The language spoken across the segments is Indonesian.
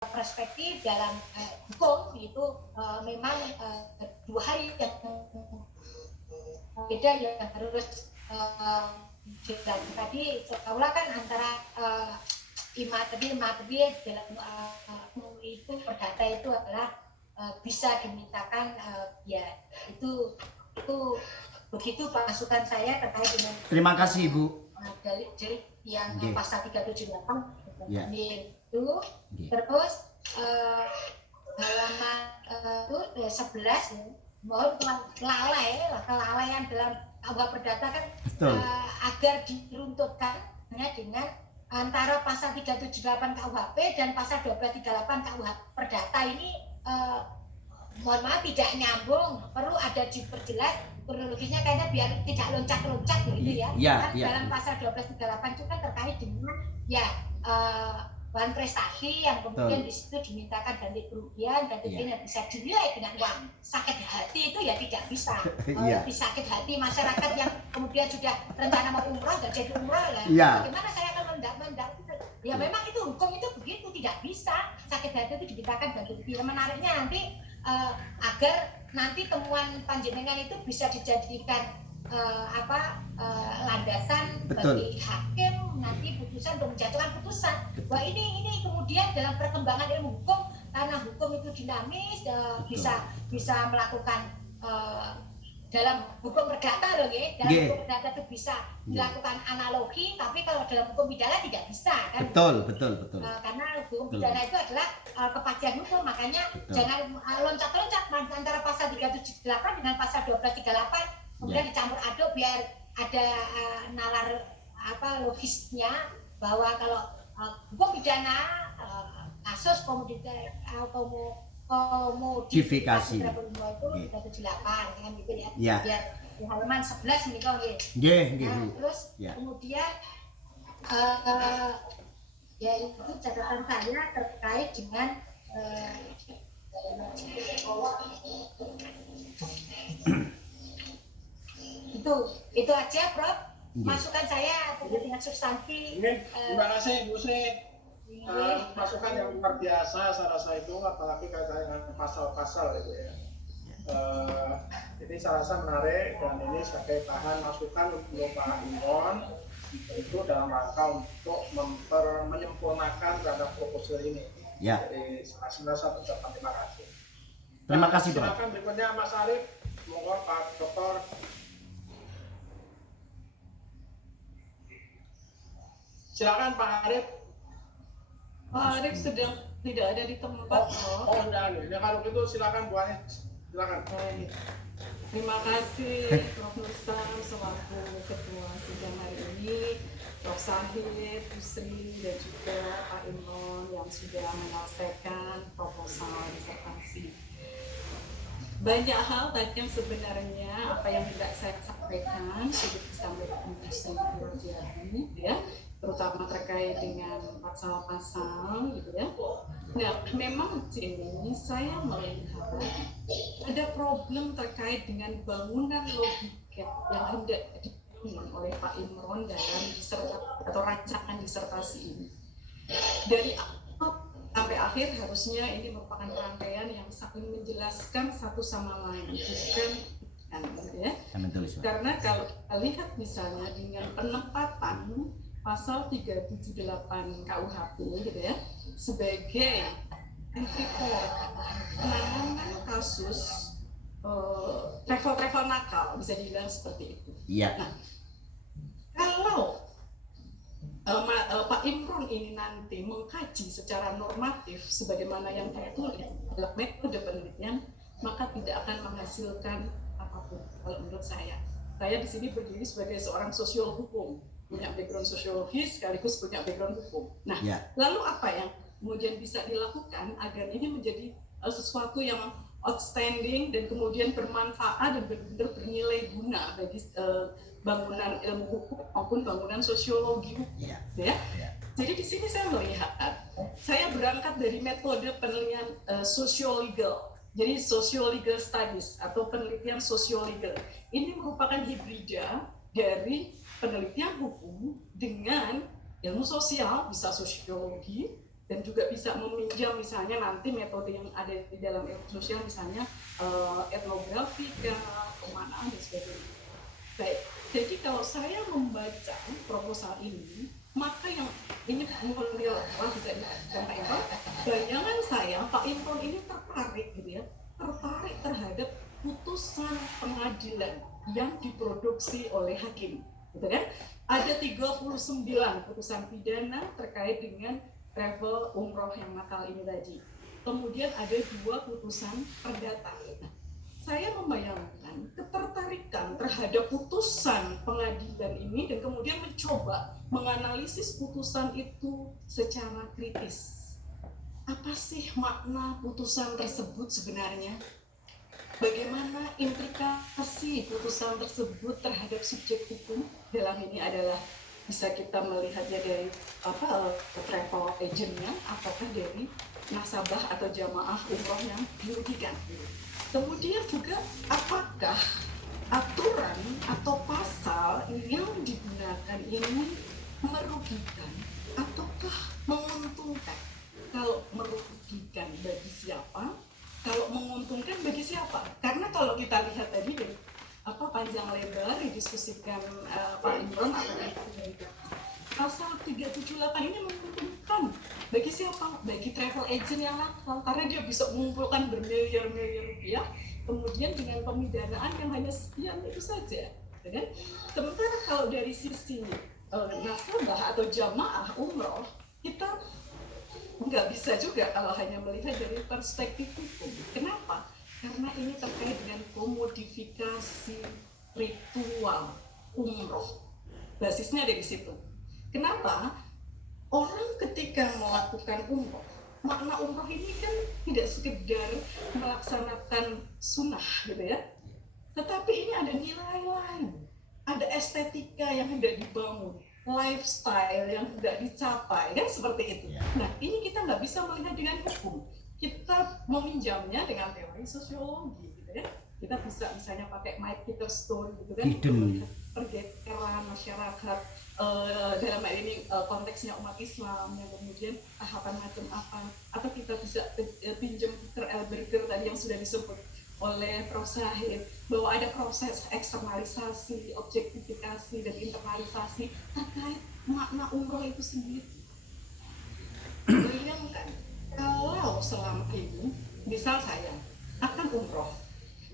perspektif dalam hukum itu memang 2 hari yang beda yang harus dilakukan. Tadi seolah kan antara imateri dalam itu perdata itu adalah bisa dimintakan ya itu begitu masukan saya terkait dengan. Terima kasih Ibu. Dari yang pasal 378 ya. Itu terus halaman 11 mohon kelalaian dalam KUH Perdata kan agar diruntutkan dengan antara pasal 378 KUHP dan pasal 1238 KUH Perdata ini mohon maaf tidak nyambung, perlu ada diperjelas kronologisnya karena biar tidak loncat-loncat gitu ya. Dalam pasal 1238 itu kan terkait dengan bahan prestasi yang kemudian di situ dimintakan ganti kerugian dan tentunya bisa dinilai dengan uang. Sakit hati itu ya tidak bisa. Di sakit hati masyarakat yang kemudian sudah rencana mau umroh dan jadi umroh lah. Bagaimana saya akan mendapat? Ya memang itu hukum itu begitu, tidak bisa sakit hati itu dimintakan ganti kerugian. Menariknya nanti agar nanti temuan panjenengan itu bisa dijadikan landasan bagi hakim nanti putusan untuk menjatuhkan putusan. Wah ini kemudian dalam perkembangan ilmu hukum karena hukum itu dinamis bisa melakukan dalam hukum perdata loh ya. Dalam hukum perdata itu bisa dilakukan analogi, tapi kalau dalam hukum pidana tidak bisa kan. Betul. Karena hukum pidana itu adalah kepastian hukum, makanya jangan loncat-loncat antara pasal 378 dengan pasal 1238 kemudian dicampur aduk biar ada nalar logisnya bahwa kalau hukum pidana kasus komodifikasi itu 378 kan gitu ya. Biar di halaman 11 nih kok terus kemudian ya itu catatan saya terkait dengan itu aja Prof. Masukan saya dengan substansi. Terima kasih Bu Sri. Masukan yang luar biasa saya rasa itu, apalagi kaitannya dengan pasal-pasal itu ya. Ini saya rasa menarik dan ini sebagai bahan masukan untuk Pak Imron itu dalam rangka untuk menyempurnakan terhadap proposal ini. Jadi saya rasa ucapan terima kasih. Terima kasih Prof. Silakan berikutnya Mas Arief, monggo Pak Dokter. Silakan Pak Arief. Pak Arief sedang tidak ada di tempat. Sudah ada. Ya kalau gitu silakan Bu Anies. Silakan. Terima kasih Prof. Nusam selaku ketua sidang hari ini, Prof. Sahid, Bu Sri dan juga Pak Imron yang sudah menyelesaikan proposal disertasi. Banyak hal tadi yang sebenarnya apa yang tidak saya sampaikan sudah disampaikan Bu Sri Nurjadi ya, terutama terkait dengan pasal-pasal gitu ya. Nah, memang di sini saya melihat ada problem terkait dengan bangunan logika yang hendak dibangun oleh Pak Imron dalam disertasi atau rancangan disertasi ini. Dari awal sampai akhir harusnya ini merupakan rangkaian yang saling menjelaskan satu sama lain, bukan ya. Karena kalau kita lihat misalnya dengan penempatan pasal 378 KUHP gitu ya sebagai entry point penanganan kasus travel nakal, bisa dibilang seperti itu. Nah, kalau Pak Imron ini nanti mengkaji secara normatif sebagaimana yang ditulis dalam metode penelitian, maka tidak akan menghasilkan apapun. Kalau menurut saya di sini berdiri sebagai seorang sosiolog hukum, punya background sosiologis sekaligus punya background hukum. Nah, lalu apa yang kemudian bisa dilakukan agar ini menjadi sesuatu yang outstanding dan kemudian bermanfaat dan benar-benar bernilai guna bagi bangunan ilmu hukum maupun bangunan sosiologi hukum, ya. Jadi di sini saya melihat, saya berangkat dari metode penelitian socio-legal. Jadi socio-legal studies atau penelitian socio-legal ini merupakan hibrida dari penelitian hukum dengan ilmu sosial, bisa sosiologi, dan juga bisa meminjam misalnya nanti metode yang ada di dalam ilmu sosial misalnya etnografika, pemanaan dan sebagainya. Baik, jadi kalau saya membaca proposal ini, maka yang ini model juga diajukan Pak Imron, bayangan saya Pak Imron ini tertarik gitu ya, tertarik terhadap putusan pengadilan yang diproduksi oleh hakim, gitu kan? Ada 39 putusan pidana terkait dengan travel umroh yang nakal ini tadi. Kemudian ada 2 putusan perdata. Saya membayangkan ketertarikan terhadap putusan pengadilan ini dan kemudian mencoba menganalisis putusan itu secara kritis. Apa sih makna putusan tersebut sebenarnya? Bagaimana implikasi putusan tersebut terhadap subjek hukum? Dalam ini adalah bisa kita melihatnya dari travel agentnya, apakah dari nasabah atau jamaah umroh yang dirugikan. Kemudian juga apakah aturan atau pasal yang digunakan ini merugikan ataukah menguntungkan? Kalau merugikan bagi siapa? Kalau menguntungkan bagi siapa? Karena kalau kita lihat tadi dari panjang lebar didiskusikan Pak Imron pasal 378 ini menguntungkan bagi siapa? Bagi travel agent yang nakal, karena dia bisa mengumpulkan bermiliar-miliar rupiah, kemudian dengan pemidanaan yang hanya sekian itu saja, kan? Sementara kalau dari sisi nasabah atau jamaah umroh, kita nggak bisa juga kalau hanya melihat dari perspektif hukum. Kenapa? Karena ini terkait dengan komodifikasi ritual umroh. Basisnya ada di situ. Kenapa? Orang ketika melakukan umroh, makna umroh ini kan tidak sekedar melaksanakan sunnah gitu ya, tetapi ini ada nilai lain, ada estetika yang hendak dibangun, lifestyle yang hendak dicapai, kan seperti itu. Nah, ini kita nggak bisa melihat dengan hukum, kita meminjamnya dengan teori sosiologi gitu ya. Kita bisa misalnya pakai Mike Peters Stone gitu kan, pergeseran masyarakat dalam hal ini konteksnya umat Islam yang kemudian tahapan macam apa, atau kita bisa pinjam Peter L. Berger tadi yang sudah disebut oleh Prof. Syahid bahwa ada proses eksternalisasi, objektifikasi dan internalisasi terkait makna umroh itu sendiri. Bayangkan kalau selama ini misal saya akan umroh,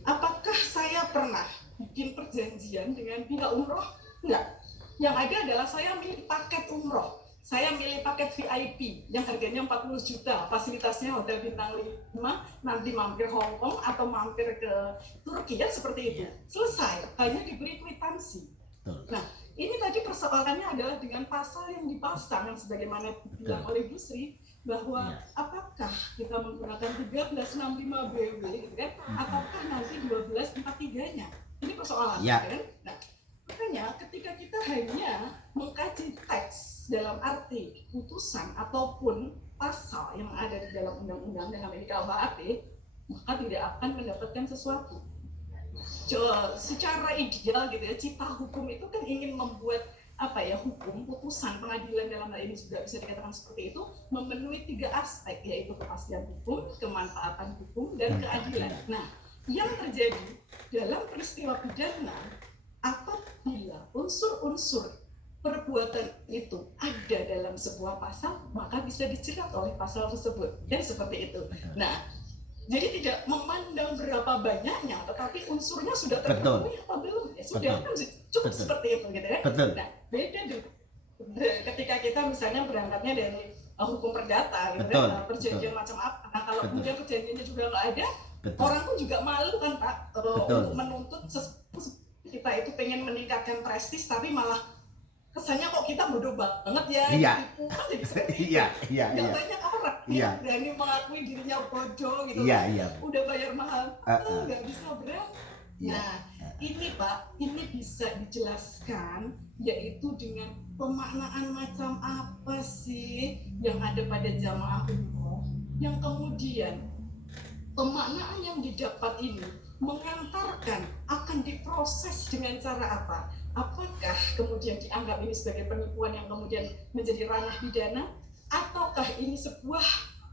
apakah saya pernah bikin perjanjian dengan pihak umroh? Enggak. Yang ada adalah saya milih paket umroh. Saya milih paket VIP yang harganya 40 juta, fasilitasnya hotel bintang 5, nanti mampir Hong Kong atau mampir ke Turki, ya seperti itu. Selesai, hanya diberi kwitansi. Nah, ini tadi persoalannya adalah dengan pasal yang dipasang, yang sebagaimana dibilang oleh Bu Sri, bahwa apakah kita menggunakan 1365 BW, gitu kan, ataukah nanti 1243-nya. Ini persoalan, kan? Nah, makanya ketika kita hanya mengkaji teks dalam arti putusan ataupun pasal yang ada di dalam undang-undang dalam ini KUHP, maka tidak akan mendapatkan sesuatu. Secara ideal gitu ya, cipta hukum itu kan ingin membuat hukum, putusan pengadilan dalam hal ini juga bisa dikatakan seperti itu, memenuhi 3 aspek, yaitu kepastian hukum, kemanfaatan hukum, dan keadilan. Nah, yang terjadi dalam peristiwa pidana, apabila unsur-unsur perbuatan itu ada dalam sebuah pasal, maka bisa dijerat oleh pasal tersebut, dan seperti itu. Nah, jadi tidak memandang berapa banyaknya, tetapi unsurnya sudah terpenuhi apa belum, ya sudah kan cukup seperti itu, gitu ya. Nah, beda ketika kita misalnya berangkatnya dari hukum perdata, gitu ya, perjanjian macam apa. Nah, kalau kemudian perjanjiannya juga nggak ada, orang pun juga malu kan Pak, untuk menuntut kita itu pengen meningkatkan prestis, tapi malah kesannya kok kita bodoh banget ya, gitu kan, jadi seperti itu. Banyak orang yang berani mengakui dirinya bodoh gitu, udah bayar mahal, nggak bisa berani. Nah, ini Pak, ini bisa dijelaskan yaitu dengan pemaknaan macam apa sih yang ada pada jamaah umroh, yang kemudian pemaknaan yang didapat ini mengantarkan akan diproses dengan cara apa? Apakah kemudian dianggap ini sebagai penipuan yang kemudian menjadi ranah pidana, ataukah ini sebuah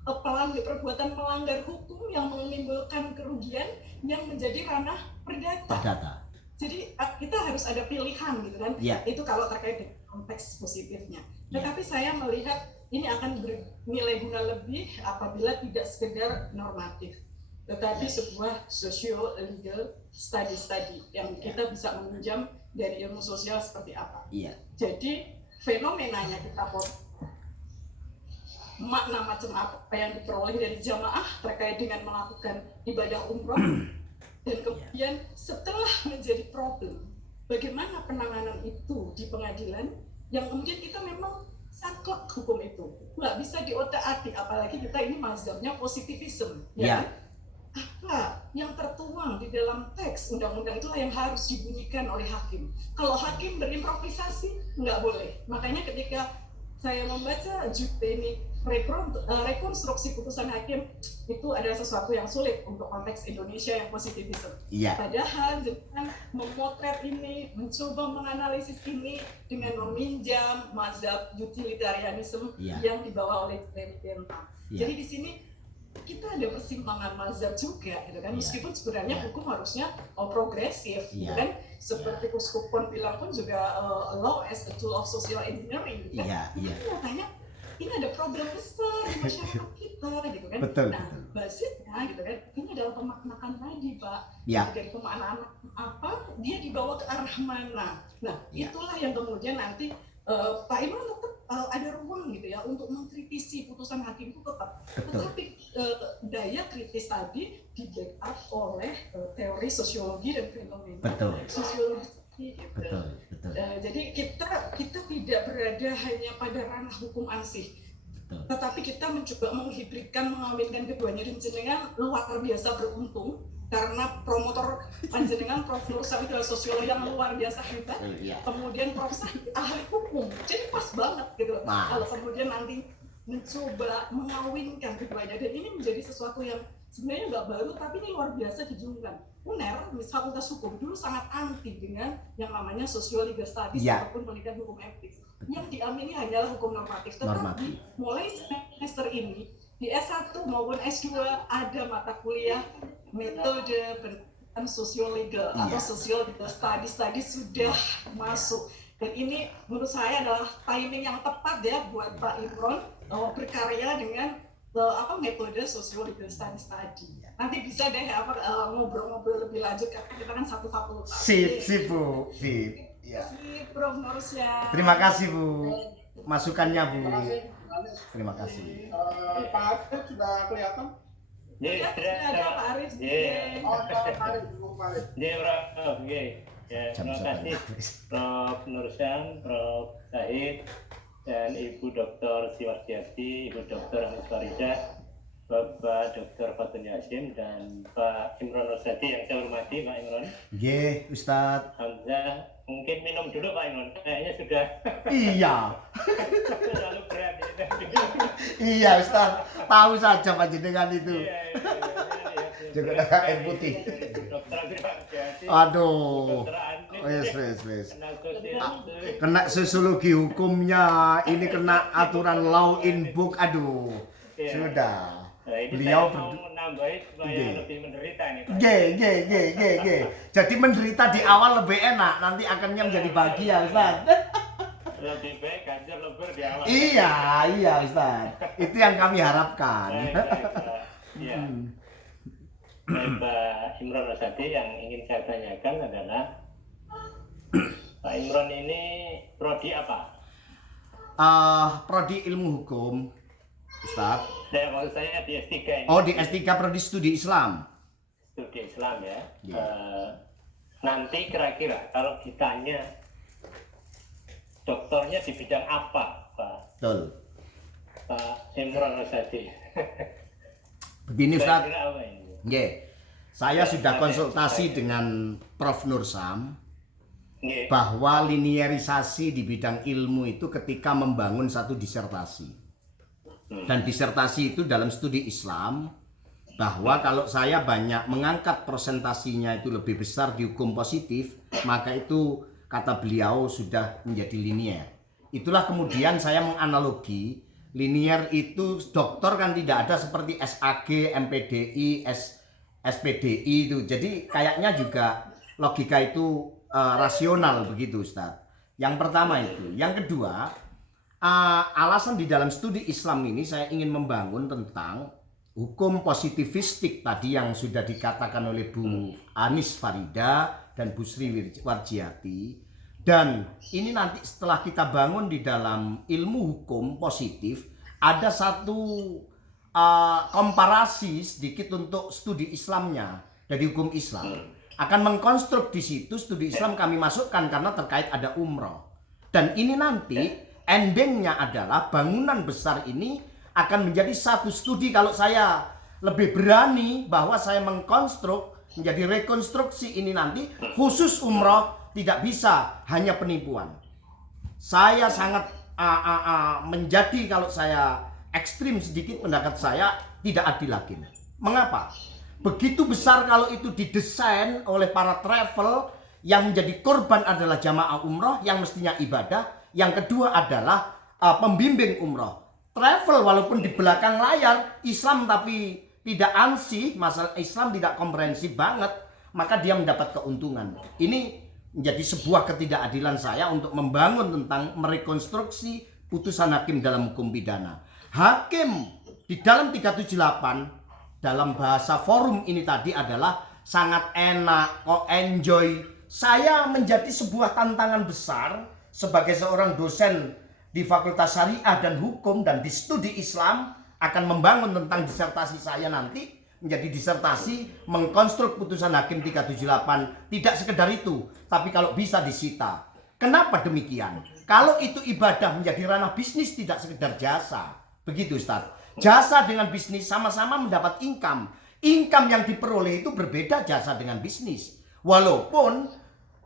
perbuatan melanggar hukum yang menimbulkan kerugian yang menjadi ranah perdata. Perdata. Jadi kita harus ada pilihan gitu kan. Iya. Itu kalau terkait dengan konteks positifnya. Iya. Tetapi saya melihat ini akan bernilai guna lebih apabila tidak sekedar normatif, tetapi sebuah socio-legal study yang kita bisa meminjam dari ilmu sosial seperti apa. Iya. Jadi fenomenanya kita makna macam apa yang diperoleh dari jamaah terkait dengan melakukan ibadah umroh dan kemudian setelah menjadi problem, bagaimana penanganan itu di pengadilan yang kemudian kita memang saklek hukum itu nggak bisa diotak-atik, apalagi kita ini mazhabnya positivism, Iya. ya. Apa yang tertuang di dalam teks undang-undang itulah yang harus dibunyikan oleh hakim. Kalau hakim berimprovisasi nggak boleh. Makanya ketika saya membaca jute ini rekonstruksi putusan hakim itu adalah sesuatu yang sulit untuk konteks Indonesia yang positivisme. Iya. Padahal dengan memotret ini, mencoba menganalisis ini dengan meminjam mazhab utilitarianisme yang dibawa oleh Jeremy Bentham. Jadi di sini kita ada persimpangan mazhab juga, gitu kan? Meskipun sebenarnya hukum harusnya progresif, gitu kan? Seperti Uskup Pon bilang pun juga law as a tool of social engineering, gitu kan? Makanya ini ada problem besar di masyarakat kita, gitu kan? Betul, nah, betul. basisnya, gitu kan? Ini adalah pemaknakan tadi, Pak. Ya. Dari pemaknaan apa, dia dibawa ke arah mana? Nah, itulah yang kemudian nanti Pak Imam tetap ada ruang gitu ya untuk mengkritisi putusan hakim itu tetap. Tetapi daya kritis tadi di backup oleh teori sosiologi dan fenomena sosiologi. Gitu. Betul. Jadi kita tidak berada hanya pada ranah hukum ansih, tetapi kita mencoba menghibridkan, mengawinkan keduanya, dan jenengan luar biasa beruntung karena promotor panjenengan Prof. Nur Sam itu adalah sosiolog yang luar biasa hebat. Kemudian Prof. Sahid ahli hukum, jadi pas banget gitu. Kalau kemudian nanti mencoba mengawinkan keduanya, dan ini menjadi sesuatu yang sebenarnya nggak baru, tapi ini luar biasa dijuangkan. UNER, Fakultas Hukum dulu sangat anti dengan yang namanya socio-legal studies ataupun penelitian hukum etik. Yang diamini hanyalah hukum normatif. Tetapi mulai semester ini di S1 maupun S2 ada mata kuliah metode pendekatan sosio-legal atau socio-legal studies sudah masuk. Dan ini menurut saya adalah timing yang tepat ya buat Pak Imron berkarya dengan metode socio-legal studies tadi. Nanti bisa deh ngobrol-ngobrol lebih lanjut karena kita kan satu fakultas. Sip Bu. Ya. Sip, Prof. Nursyah. Terima kasih Bu. Masukannya Bu. Terima kasih. Pak Arif sudah kelihatan? Ya, sudah ada Pak Arif. Pak Arif. Prof. Ya, terima kasih Prof. Nursyah, Prof. Sahid, dan Ibu Dr. Siwardiati, Ibu Dr. Ahmad Faridah, Bapak Dr. Fatun Yasin, dan Pak Imron Rosadi yang saya hormati, Pak Imron. Nggih, Ustadz. Hamzah, mungkin minum dulu Pak Imron, kayaknya sudah. Iya. Terlalu berat ini. Iya, Ustadz. Tahu saja panjenengan itu. Juga ada air putih. Dokter Siwardiati. Aduh. Wes. Kena sosiologi hukumnya, ini kena aturan law in book. Aduh. Sudah. Beliau mau menambahi supaya lebih menderita nih Pak. G. Jadi menderita di awal lebih enak, nanti akannya menjadi bahagia, Ustaz. Lebih baik ganjar lebur di awal. Iya, Ustaz. Itu yang kami harapkan. Iya. Pak Imron Rosadi, yang ingin saya tanyakan adalah Pak Imron ini prodi apa? Prodi ilmu hukum, Ustaz. Maksud saya di S3 ini. Oh, di S3 prodi studi Islam. Studi Islam ya. Yeah. Nanti kira-kira kalau ditanya doktornya di bidang apa, Pak? Betul. Pak Imron Rosadi. Begini, Ustaz. Kira-kira apa ini? Nggih. Saya sudah konsultasi dengan Prof. Nursam bahwa linearisasi di bidang ilmu itu ketika membangun satu disertasi. Dan disertasi itu dalam studi Islam, bahwa kalau saya banyak mengangkat presentasinya itu lebih besar di hukum positif, maka itu kata beliau sudah menjadi linear. Itulah kemudian saya menganalogi Linier itu doktor kan tidak ada seperti SAG, MPDI, SPDI itu. Jadi kayaknya juga logika itu rasional begitu Ustadz. Yang pertama itu. Yang kedua, alasan di dalam studi Islam ini saya ingin membangun tentang hukum positivistik tadi yang sudah dikatakan oleh Bu Anis Farida dan Bu Sri Warjiati. Dan ini nanti setelah kita bangun di dalam ilmu hukum positif, ada satu komparasi sedikit untuk studi Islamnya dari hukum Islam. Akan mengkonstruk di situ studi Islam kami masukkan karena terkait ada umroh. Dan ini nanti endingnya adalah bangunan besar ini akan menjadi satu studi. Kalau saya lebih berani bahwa saya mengkonstruk menjadi rekonstruksi ini nanti khusus umroh. Tidak bisa hanya penipuan. Saya sangat menjadi, kalau saya ekstrim sedikit pendapat saya, tidak adil lagi. Mengapa? Begitu besar kalau itu didesain oleh para travel, yang menjadi korban adalah jamaah umroh yang mestinya ibadah. Yang kedua adalah pembimbing umroh. Travel walaupun di belakang layar Islam tapi tidak ansih, masalah Islam tidak komprehensif banget, maka dia mendapat keuntungan. Ini menjadi sebuah ketidakadilan saya untuk membangun tentang merekonstruksi putusan hakim dalam hukum pidana. Hakim di dalam 378 dalam bahasa forum ini tadi adalah sangat enak, kok enjoy. Saya menjadi sebuah tantangan besar sebagai seorang dosen di Fakultas Syariah dan Hukum dan di studi Islam akan membangun tentang disertasi saya nanti menjadi disertasi mengkonstruk putusan hakim 378. Tidak sekedar itu, tapi kalau bisa disita. Kenapa demikian? Kalau itu ibadah menjadi ranah bisnis, tidak sekedar jasa. Begitu Ustaz. Jasa dengan bisnis sama-sama mendapat income. Income yang diperoleh itu berbeda jasa dengan bisnis. Walaupun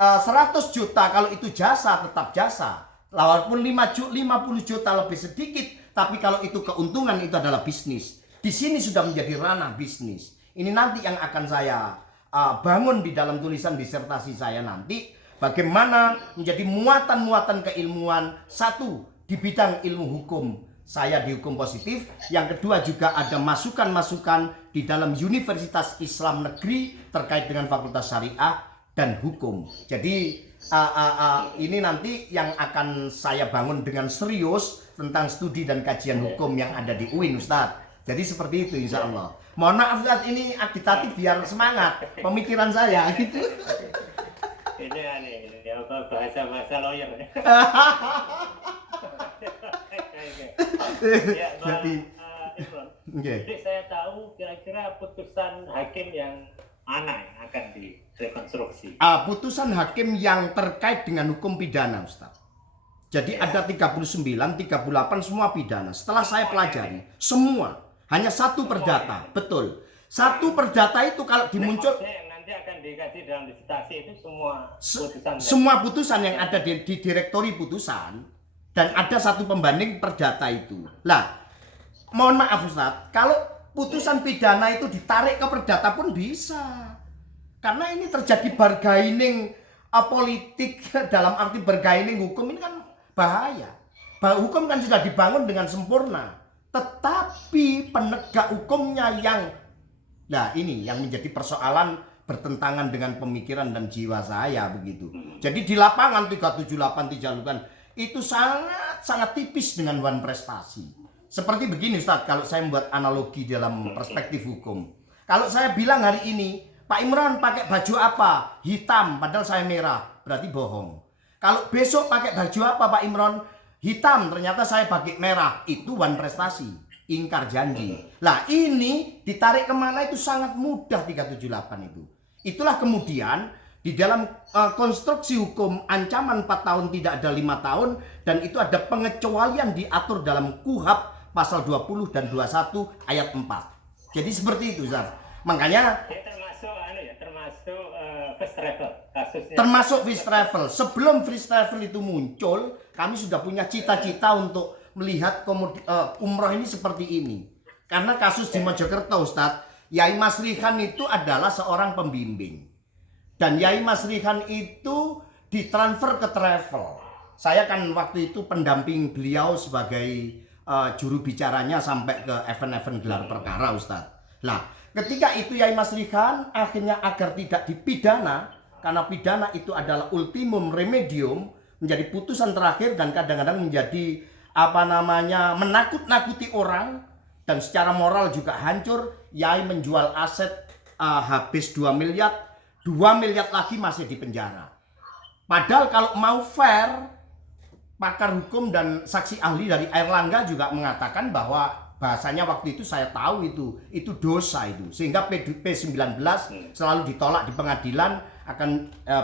100 juta kalau itu jasa tetap jasa. Walaupun 50 juta lebih sedikit, tapi kalau itu keuntungan itu adalah bisnis. Di sini sudah menjadi ranah bisnis. Ini nanti yang akan saya bangun di dalam tulisan disertasi saya nanti. Bagaimana menjadi muatan-muatan keilmuan. Satu, di bidang ilmu hukum. Saya di hukum positif. Yang kedua juga ada masukan-masukan di dalam Universitas Islam Negeri terkait dengan Fakultas Syariah dan Hukum. Jadi ini nanti yang akan saya bangun dengan serius tentang studi dan kajian hukum yang ada di UIN Ustadz. Jadi seperti itu insya Allah. Mohon maaf Ustaz, ini agitatif biar semangat pemikiran saya gitu. Ini bahasa lawyer. Ya, jadi saya tahu kira-kira putusan hakim yang mana yang akan direkonstruksi. Putusan hakim yang terkait dengan hukum pidana Ustaz. Jadi ada 39, 38 semua pidana. Setelah saya pelajari semua. Hanya satu perdata, betul. Satu perdata itu kalau dimuncul yang nanti akan dikasih dalam disertasi itu semua putusan. Semua putusan yang ada di direktori putusan dan ada satu pembanding perdata itu. Lah, mohon maaf Ustaz, kalau putusan pidana itu ditarik ke perdata pun bisa. Karena ini terjadi bargaining politik dalam arti bargaining hukum ini kan bahaya. Hukum kan sudah dibangun dengan sempurna. Tetapi penegak hukumnya yang, nah ini yang menjadi persoalan bertentangan dengan pemikiran dan jiwa saya begitu. Jadi di lapangan 378 dijalukan itu sangat tipis dengan one prestasi. Seperti begini Ustadz, kalau saya membuat analogi dalam perspektif hukum. Kalau saya bilang hari ini Pak Imran pakai baju apa? Hitam, padahal saya merah, berarti bohong. Kalau besok pakai baju apa Pak Imran? Hitam, ternyata saya pakai merah, itu one prestasi, ingkar janji. Lah ini ditarik kemana itu sangat mudah 378 itu. Itulah kemudian di dalam konstruksi hukum ancaman 4 tahun tidak ada 5 tahun. Dan itu ada pengecualian diatur dalam KUHP pasal 20 dan 21 ayat 4. Jadi seperti itu Ustaz. Makanya termasuk first travel kasusnya. Termasuk first travel. Sebelum first travel itu muncul, kami sudah punya cita-cita untuk melihat umroh ini seperti ini. Karena kasus di Mojokerto Ustadz, Yai Mas Rihan itu adalah seorang pembimbing. Dan Yai Mas Rihan itu ditransfer ke travel. Saya kan waktu itu pendamping beliau sebagai juru bicaranya sampai ke event-event gelar perkara, Ustadz. Nah, ketika itu Yai Mas Rihan akhirnya agar tidak dipidana, karena pidana itu adalah ultimum remedium, menjadi putusan terakhir dan kadang-kadang menjadi menakut-nakuti orang dan secara moral juga hancur. Yai menjual aset habis 2 miliar, 2 miliar lagi masih di penjara. Padahal kalau mau fair, pakar hukum dan saksi ahli dari Airlangga juga mengatakan bahwa bahasanya waktu itu saya tahu itu dosa itu, sehingga P19 selalu ditolak di pengadilan akan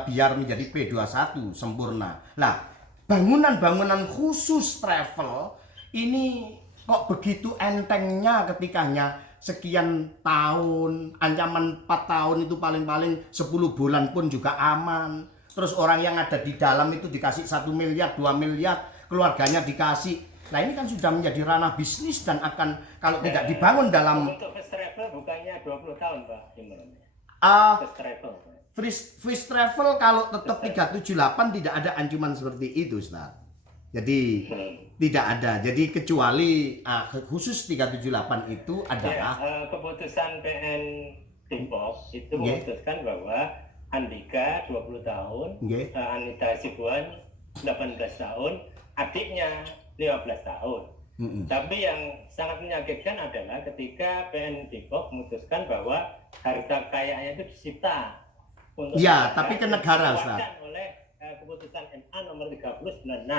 biar menjadi P21 sempurna. Nah, bangunan-bangunan khusus travel ini kok begitu entengnya ketikanya sekian tahun, ancaman 4 tahun itu paling-paling 10 bulan pun juga aman. Terus orang yang ada di dalam itu dikasih 1 miliar, 2 miliar, keluarganya dikasih. Nah, ini kan sudah menjadi ranah bisnis dan akan kalau tidak dibangun dalam untuk first travel bukannya 20 tahun, Pak Imron. First travel. First travel kalau tetap 378 tidak ada ancaman seperti itu, Ustaz. Jadi tidak ada. Jadi kecuali khusus 378 itu adalah keputusan PN Depok itu memutuskan bahwa Andika 20 tahun, Anita Hasibuan 18 tahun, adiknya 15 tahun. Tapi yang sangat menyakitkan adalah ketika PN Depok memutuskan bahwa harta kekayaannya itu disita untuk tapi ke negara, Ustaz. Oleh keputusan MA nomor 3096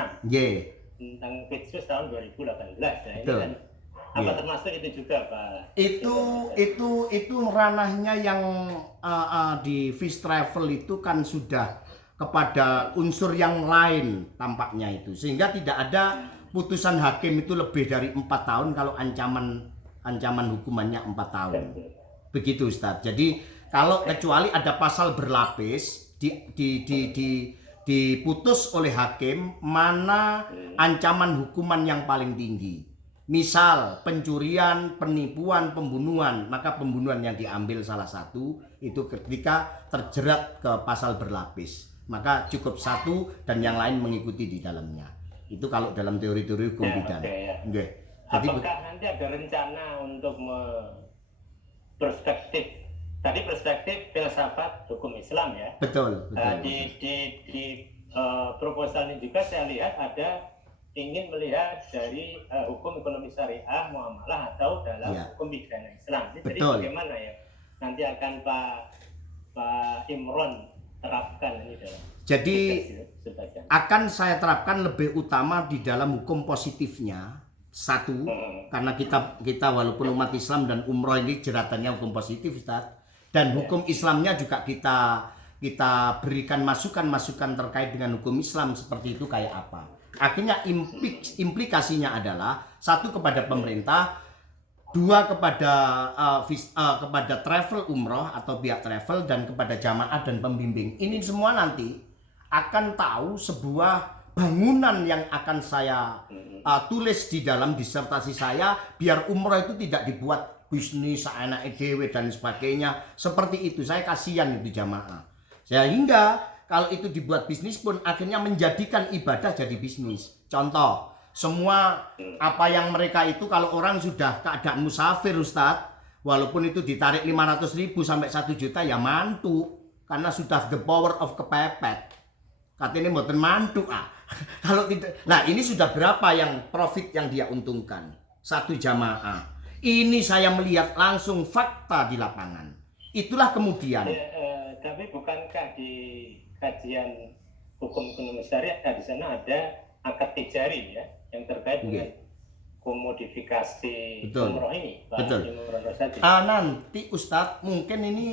tentang Pitsus tahun 2018. Nah, ini kan termasuk itu juga, Pak? Itu ranahnya yang di fish travel itu kan sudah kepada unsur yang lain tampaknya itu, sehingga tidak ada putusan hakim itu lebih dari 4 tahun kalau ancaman hukumannya 4 tahun. Begitu, Ustaz. Jadi kalau kecuali ada pasal berlapis diputus oleh hakim mana ancaman hukuman yang paling tinggi. Misal pencurian, penipuan, pembunuhan, maka pembunuhan yang diambil salah satu itu ketika terjerat ke pasal berlapis, maka cukup 1 dan yang lain mengikuti di dalamnya. Itu kalau dalam teori-teori hukum pidana. Apakah nanti ada rencana untuk perspektif filsafat hukum Islam ya? Betul. Di proposal ini juga saya lihat ada ingin melihat dari hukum ekonomi syariah, muamalah atau dalam hukum pidana Islam. Jadi bagaimana ya nanti akan Pak Imron terapkan ini dalam? Jadi akan saya terapkan lebih utama di dalam hukum positifnya. 1, karena kita walaupun umat Islam dan umroh ini jeratannya hukum positif, Ustaz. Dan hukum Islamnya juga kita berikan masukan-masukan terkait dengan hukum Islam seperti itu kayak apa. Akhirnya implikasinya adalah 1 kepada pemerintah, 2 kepada travel umroh atau pihak travel, dan kepada jamaah dan pembimbing. Ini semua nanti akan tahu sebuah bangunan yang akan saya tulis di dalam disertasi saya, biar umroh itu tidak dibuat bisnis anak dewe dan sebagainya seperti itu. Saya kasihan itu jamaah, sehingga kalau itu dibuat bisnis pun akhirnya menjadikan ibadah jadi bisnis. Contoh, semua apa yang mereka itu kalau orang sudah keadaan musafir, Ustadz, walaupun itu ditarik 500.000 sampai 1 juta ya mantu, karena sudah the power of kepepet. Katanya mboten mantu Kalau tidak, nah ini sudah berapa yang profit yang dia untungkan? 1 jamaah. Ini saya melihat langsung fakta di lapangan. Itulah kemudian. Tapi bukankah di kajian hukum ekonomi syariah di sana ada akad tijari ya yang terkait dengan komodifikasi umroh ini, Pak Imron Rosadi? Nanti Ustadz mungkin ini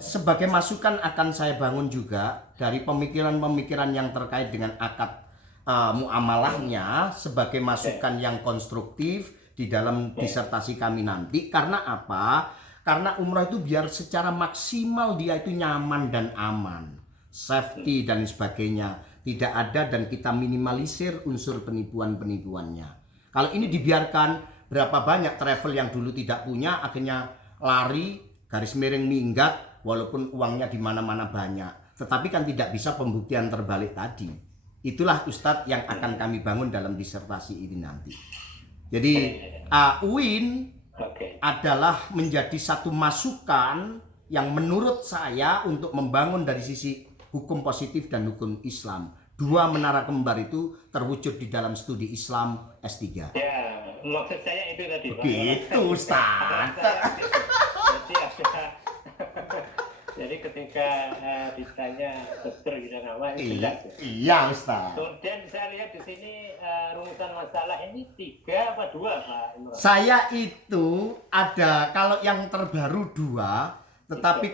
sebagai masukan akan saya bangun juga dari pemikiran-pemikiran yang terkait dengan akad muamalahnya sebagai masukan yang konstruktif di dalam disertasi kami nanti. Karena apa? Karena umrah itu biar secara maksimal dia itu nyaman dan aman, safety dan sebagainya tidak ada, dan kita minimalisir unsur penipuan-penipuannya. Kalau ini dibiarkan, berapa banyak travel yang dulu tidak punya akhirnya lari garis miring minggat walaupun uangnya di mana-mana banyak, tetapi kan tidak bisa pembuktian terbalik tadi. Itulah Ustadz yang akan kami bangun dalam disertasi ini nanti. Jadi UIN adalah menjadi satu masukan yang menurut saya untuk membangun dari sisi hukum positif dan hukum Islam. Dua menara kembar itu terwujud di dalam studi Islam S3. Ya, maksud saya itu tadi. Begitu, Ustaz. Jadi ketika ditanya dokter gitu nama itu jelas. Iya, Ustaz. Kemudian saya lihat di sini rumusan masalah ini 3 apa 2, Pak Imron? Saya itu ada, kalau yang terbaru 2, tetapi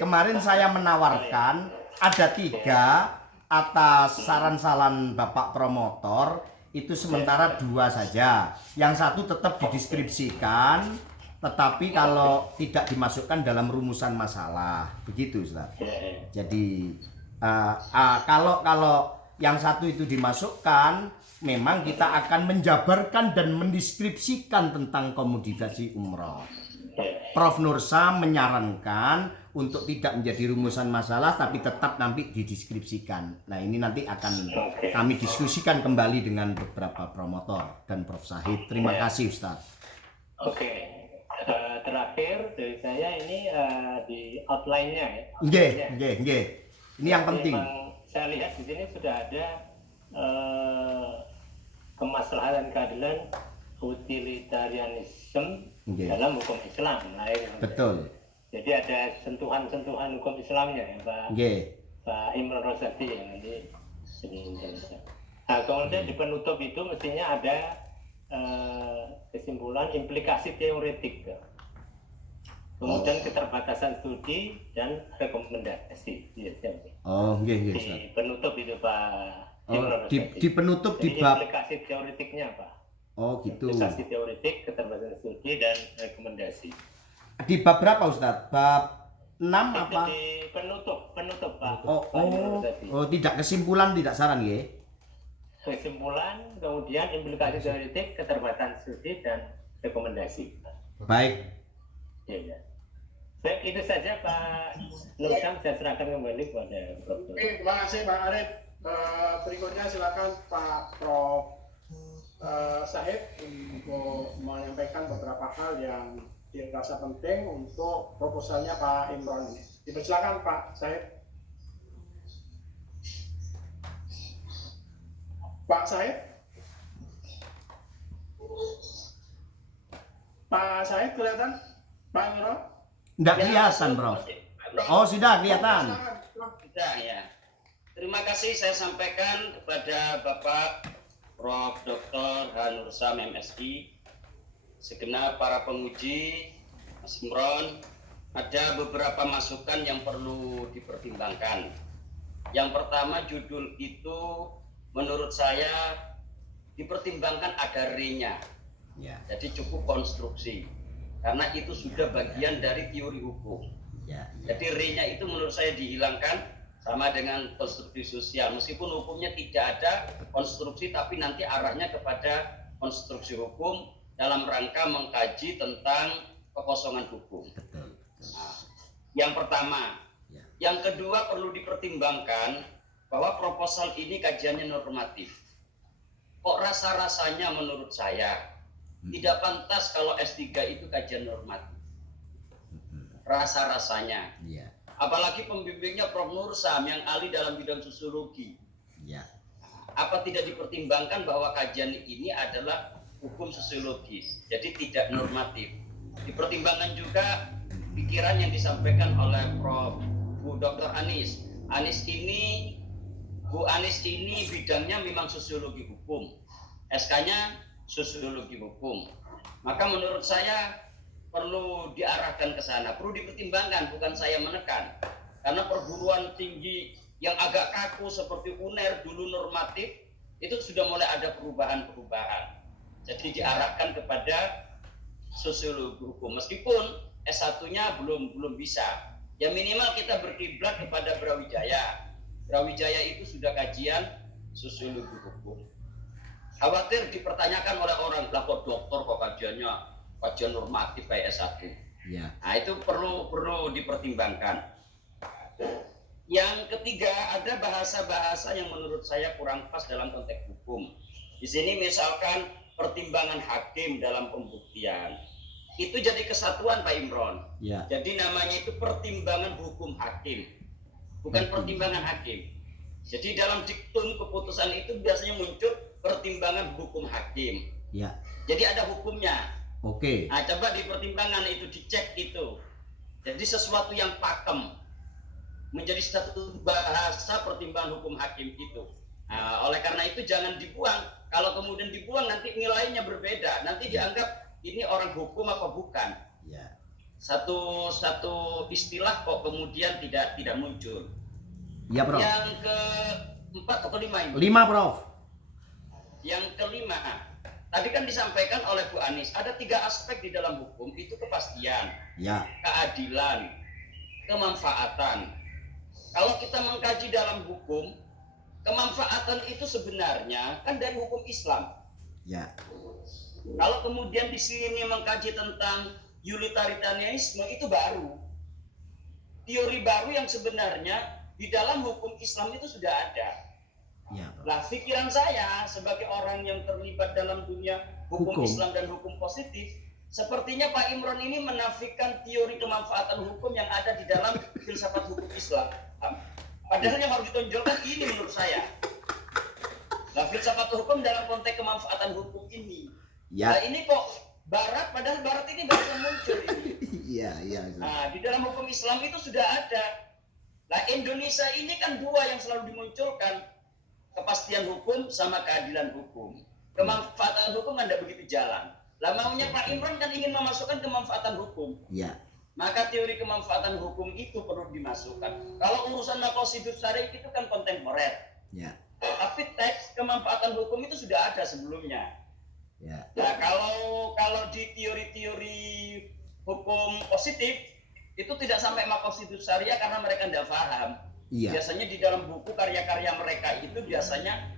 kemarin saya menawarkan ada 3 atas saran-saran Bapak promotor, itu sementara 2 saja. Yang satu tetap dideskripsikan, tetapi kalau tidak dimasukkan dalam rumusan masalah, begitu Ustaz. Jadi kalau yang satu itu dimasukkan, memang kita akan menjabarkan dan mendeskripsikan tentang komodifikasi umroh. Prof. Nursam menyarankan untuk tidak menjadi rumusan masalah, tapi tetap nanti dideskripsikan. Nah, ini nanti akan kami diskusikan kembali dengan beberapa promotor dan Prof. Sahid. Terima kasih Ustaz. Oke. Terakhir dari saya ini di outline-nya ya. Nggih. Ini yang penting. Memang saya lihat di sini sudah ada kemaslahatan keadilan utilitarianisme dalam hukum Islam. Betul. Jadi ada sentuhan-sentuhan hukum Islamnya ya Pak Imron Rosadi yang nanti menjelaskan. Nah, kemudian di penutup itu mestinya ada kesimpulan implikasi teoretik, kemudian keterbatasan studi dan rekomendasi. Di penutup itu Pak Imron Rosadi. Di penutup di bab implikasi teoretiknya Pak. Oh gitu. Implikasi teoretik, keterbatasan studi dan rekomendasi. Di bab berapa Ustaz? Bab 6 itu apa? Di penutup Pak. Tidak kesimpulan, tidak saran ya? Kesimpulan, kemudian implikasi teoretik, keterbatasan studi dan rekomendasi. Baik. Ya. Baik, itu saja Pak Nursam, saya serahkan kembali kepada Prof. Oke, terima kasih Pak Arif. Berikutnya silakan Pak Prof. Sahid untuk menyampaikan beberapa hal yang dirasa penting untuk proposalnya Pak Imron ini. Dipersilakan Pak Sahid. Pak Sahid? Pak Sahid kelihatan? Pak Imron? Tidak kelihatan, Bro. Oh, sudah kelihatan. Sudah ya. Terima kasih saya sampaikan kepada Bapak Prof. Dr. Nursam MSI, segenap para penguji, Mas Imron, ada beberapa masukan yang perlu dipertimbangkan. Yang pertama, judul itu menurut saya dipertimbangkan ada re-nya. Ya. Jadi cukup konstruksi. Karena itu sudah bagian dari teori hukum. Jadi re-nya itu menurut saya dihilangkan, sama dengan konstruksi sosial. Meskipun hukumnya tidak ada konstruksi, tapi nanti arahnya kepada konstruksi hukum dalam rangka mengkaji tentang kekosongan hukum. Nah, yang pertama. Yang kedua, perlu dipertimbangkan bahwa proposal ini kajiannya normatif. Kok rasa-rasanya menurut saya tidak pantas kalau S3 itu kajian normatif. Rasa-rasanya. Apalagi pembimbingnya Prof. Nursam yang ahli dalam bidang sosiologi. Apa tidak dipertimbangkan bahwa kajian ini adalah hukum sosiologis, jadi tidak normatif. Dipertimbangkan juga pikiran yang disampaikan oleh Prof. Bu Dr. Bu Anis ini bidangnya memang sosiologi hukum, SK-nya sosiologi hukum. Maka menurut saya perlu diarahkan ke sana, perlu dipertimbangkan, bukan saya menekan. Karena perguruan tinggi yang agak kaku seperti UNER dulu normatif, itu sudah mulai ada perubahan-perubahan. Jadi diarahkan kepada sosiologi hukum. Meskipun S1-nya belum bisa. Ya minimal kita berkiblat kepada Brawijaya. Brawijaya itu sudah kajian sosiologi hukum. Khawatir dipertanyakan oleh orang, lah kok dokter kok kajian normatif kayak S1. Nah itu perlu dipertimbangkan. Yang ketiga, ada bahasa-bahasa yang menurut saya kurang pas dalam konteks hukum. Di sini misalkan pertimbangan hakim dalam pembuktian. Itu jadi kesatuan Pak Imron. Ya. Jadi namanya itu pertimbangan hukum hakim, bukan pertimbangan hakim. Jadi dalam diktum keputusan itu biasanya muncul pertimbangan hukum hakim. Ya. Jadi ada hukumnya. Oke. Nah, coba di pertimbangan itu dicek itu. Jadi sesuatu yang pakem menjadi satu bahasa pertimbangan hukum hakim itu. Nah, oleh karena itu jangan dibuang. Kalau kemudian dibuang nanti nilainya berbeda. Nanti dianggap ini orang hukum apa bukan. Ya. Satu istilah kok kemudian tidak muncul. Ya, Prof. Yang keempat atau kelima ini? 5, Prof. Yang kelima, tadi kan disampaikan oleh Bu Anis, ada 3 aspek di dalam hukum, itu kepastian, Ya. keadilan, kemanfaatan. Kalau kita mengkaji dalam hukum, kemanfaatan itu sebenarnya kan dari hukum Islam. Ya. Kalau kemudian di sini mengkaji tentang utilitarianisme, itu baru. Teori baru yang sebenarnya di dalam hukum Islam itu sudah ada. Ya. Nah, pikiran saya sebagai orang yang terlibat dalam dunia hukum Hukum. Islam dan hukum positif, sepertinya Pak Imron ini menafikan teori kemanfaatan hukum yang ada di dalam filsafat hukum Islam. Padahal yang harus ditonjolkan ini menurut saya. Nah, filsafat hukum dalam konteks kemanfaatan hukum ini. Ya. Nah, ini kok Barat, padahal Barat ini baru muncul ini. Iya, iya. Nah, di dalam hukum Islam itu sudah ada. Nah, Indonesia ini kan 2 yang selalu dimunculkan. Kepastian hukum sama keadilan hukum. Kemanfaatan hukum kan tidak begitu jalan. Lah maunya Pak Imron kan ingin memasukkan kemanfaatan hukum. Ya. Maka teori kemanfaatan hukum itu perlu dimasukkan. Kalau urusan maqasidus syar'i itu kan kontemporer. Ya. Tapi teks kemanfaatan hukum itu sudah ada sebelumnya. Ya. Nah, kalau di teori-teori hukum positif itu tidak sampai maqasidus syariah karena mereka tidak paham. Iya. Biasanya di dalam buku karya-karya mereka itu biasanya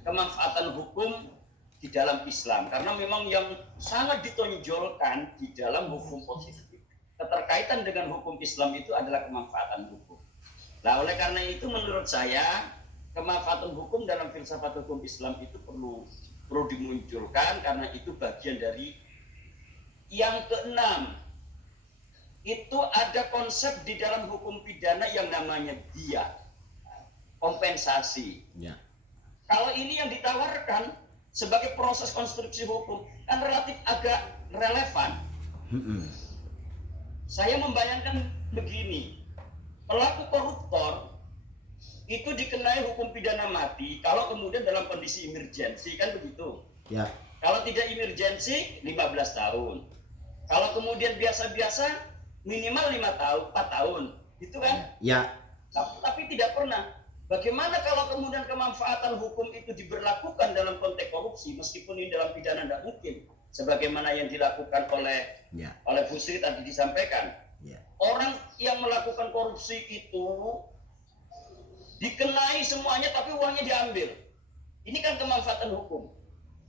kemanfaatan hukum di dalam Islam, karena memang yang sangat ditonjolkan di dalam hukum positif keterkaitan dengan hukum Islam itu adalah kemanfaatan hukum. Nah, oleh karena itu menurut saya kemanfaatan hukum dalam filsafat hukum Islam itu perlu dimunculkan, karena itu bagian dari yang keenam. Itu ada konsep di dalam hukum pidana yang namanya diya, kompensasi. Ya. Kalau ini yang ditawarkan sebagai proses konstruksi hukum kan relatif agak relevan. Saya membayangkan begini, pelaku koruptor itu dikenai hukum pidana mati kalau kemudian dalam kondisi emergensi, kan begitu. Ya. Kalau tidak emergensi 15 tahun. Kalau kemudian biasa-biasa minimal 4 tahun, gitu kan? Ya. Tapi tidak pernah. Bagaimana kalau kemudian kemanfaatan hukum itu diberlakukan dalam konteks korupsi, meskipun ini dalam pidana tidak mungkin, sebagaimana yang dilakukan oleh Bu Sri tadi disampaikan. Ya. Orang yang melakukan korupsi itu dikenai semuanya, tapi uangnya diambil. Ini kan kemanfaatan hukum.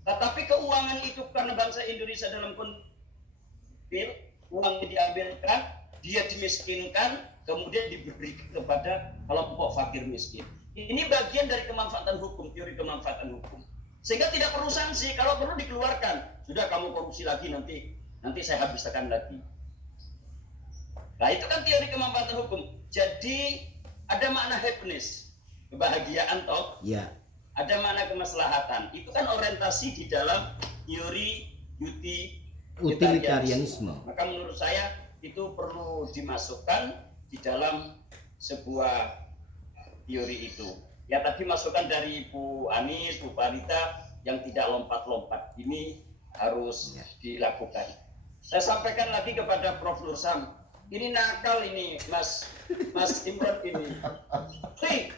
Tetapi keuangan itu karena bangsa Indonesia dalam kondisi uangnya diambilkan, dia dimiskinkan, kemudian diberi kepada kelompok fakir miskin. Ini bagian dari kemanfaatan hukum, teori kemanfaatan hukum. Sehingga tidak perlu sanksi, kalau perlu dikeluarkan. Sudah kamu korupsi lagi, nanti saya habiskan lagi. Nah, itu kan teori kemanfaatan hukum. Jadi ada makna happiness, kebahagiaan toh. Ya. Ada makna kemaslahatan. Itu kan orientasi di dalam teori utilitarianisme. Maka menurut saya itu perlu dimasukkan di dalam sebuah teori itu. Ya, tadi masukan dari Bu Anis, Bu Farida yang tidak lompat-lompat ini harus dilakukan. Saya sampaikan lagi kepada Prof. Nursam, ini nakal ini Mas Imron ini. Hei,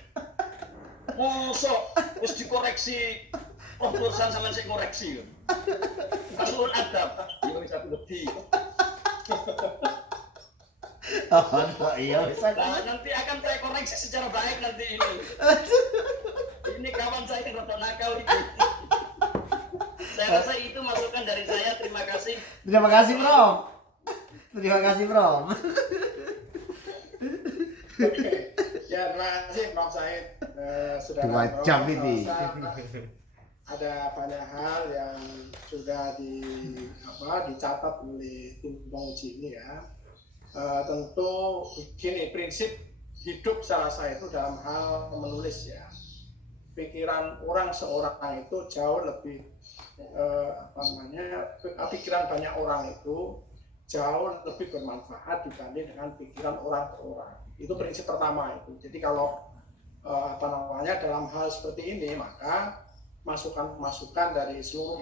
mosok harus dikoreksi Prof. Nursam sama saya koreksi. Aslul adab, ya bisa lebih. Oh, iya bisa. Nah, nanti akan saya koreksi secara baik nanti ini. Ini kawan saya yang rada nakal ini. Saya rasa itu masukan dari saya. Terima kasih. Terima kasih, Prof. Terima kasih, Prof. Oke. Ya, terima kasih Prof. Said. Sudah 2 jam ini. ada banyak hal yang sudah dicatat oleh tim penguji ini ya. Tentu begini, prinsip hidup saya rasa itu dalam hal menulis ya. Pikiran seorang itu jauh lebih pikiran banyak orang itu jauh lebih bermanfaat dibanding dengan pikiran orang per orang. Itu prinsip pertama itu. Jadi kalau dalam hal seperti ini, maka masukan-masukan dari seluruh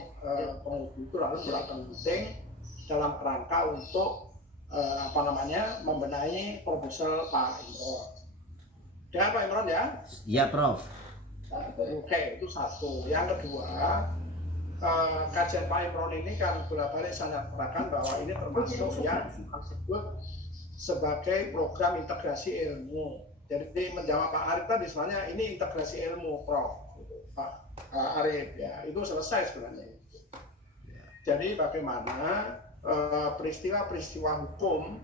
penguji itu lalu beragam penting dalam kerangka untuk membenahi proposal Pak Imron. Ya Pak Imron ya? Iya Prof. Oke, itu satu. Yang kedua, kajian Pak Imron ini kan bolak-balik saya nyatakan bahwa ini termasuk yang disebut sebagai program integrasi ilmu. Jadi menjawab Pak Arif tadi sebenarnya ini integrasi ilmu, Prof. Pak Arif ya, itu selesai sebenarnya. Jadi bagaimana peristiwa-peristiwa hukum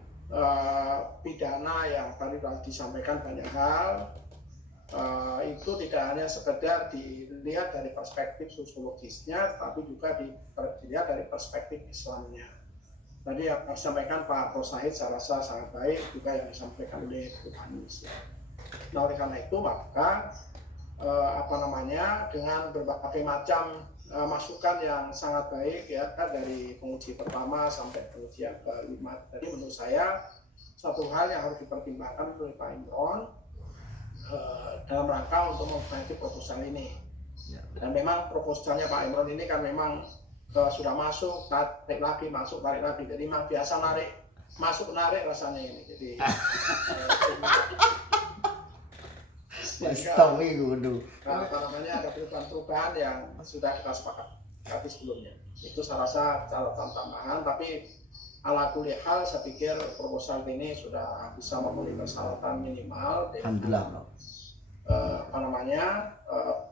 pidana yang tadi disampaikan banyak hal itu tidak hanya sekedar dilihat dari perspektif sosiologisnya, tapi juga dilihat dari perspektif Islamnya. Tadi yang disampaikan Pak Prof. Zahid saya rasa sangat baik, juga yang disampaikan oleh Bu Anis. Nah oleh karena itu maka dengan berbagai macam masukan yang sangat baik ya dari penguji pertama sampai penguji yang kelima. Jadi menurut saya satu hal yang harus dipertimbangkan oleh Pak Imron dalam rangka untuk memperbaiki proposal ini. Dan memang proposalnya Pak Imron ini kan memang sudah masuk, tarik lagi, masuk, tarik lagi. Jadi memang biasa masuk narik rasanya ini. Jadi ada perubahan-perubahan yang sudah kita sepakati sebelumnya. Itu saya rasa catatan tambahan, tapi ala kulli hal saya pikir proposal ini sudah bisa memenuhi persyaratan minimal dengan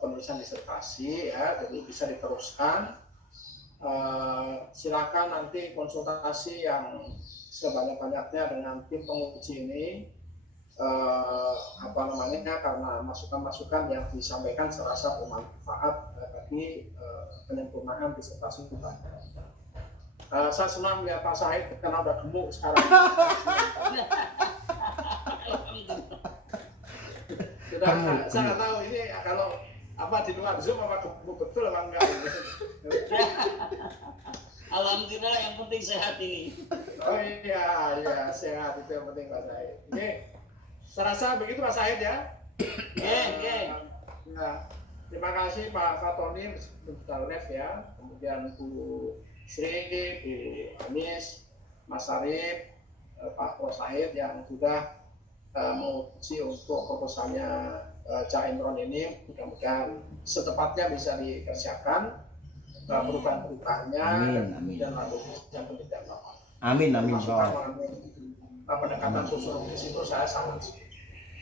penulisan disertasi ya, jadi bisa diteruskan. Silakan nanti konsultasi yang sebanyak-banyaknya dengan tim penguji ini. Karena masukan-masukan yang disampaikan serasa bermanfaat bagi penyempurnaan disertasi kita. Saya senang melihat Pak Zahid karena udah gemuk sekarang. Saya nggak tahu ini kalau di luar Zoom gemuk betul apa enggak. Alhamdulillah yang penting sehat ini. Oh iya sehat itu yang penting Pak Zahid. Oke. Saya rasa begitu Pak Zahid ya. Nah, terima kasih Pak Fatoni Mustalev ya, kemudian Bu Sri, Bu Anis, Mas Arif, Pak Prof. Zahid yang sudah menguji untuk proposalnya Cak Imron ini. Mudah-mudahan secepatnya bisa dikerjakan perubahan-perubahannya dan lalu yang penelitian lama. Amin Prof. Pendekatan sosiologis itu saya sangat setuju.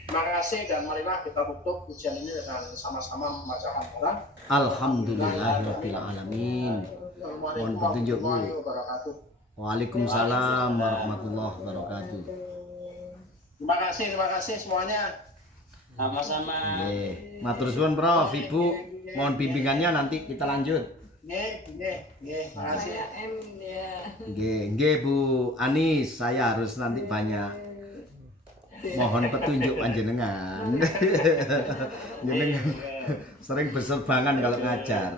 Terima kasih dan marilah kita tutup ujian ini dengan sama-sama membaca Al-Quran. Alhamdulillahirabbil alamin. Mohon petunjuk Bu. Waalaikumsalam warahmatullahi wabarakatuh. Terima kasih semuanya. Sama-sama. Matur suwun Prof. Ibu, mohon bimbingannya nanti kita lanjut. Terima kasih. Nggih Bu Anis, saya harus nanti banyak mohon petunjuk panjenengan. Jenengan sering berserbangan kalau ngajar.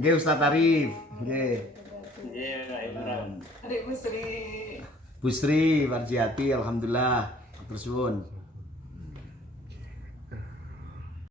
Nggih Ustaz Arif, nggih. Adik Bu Sri. Bu Sri Warjiati, alhamdulillah. Matur suwun.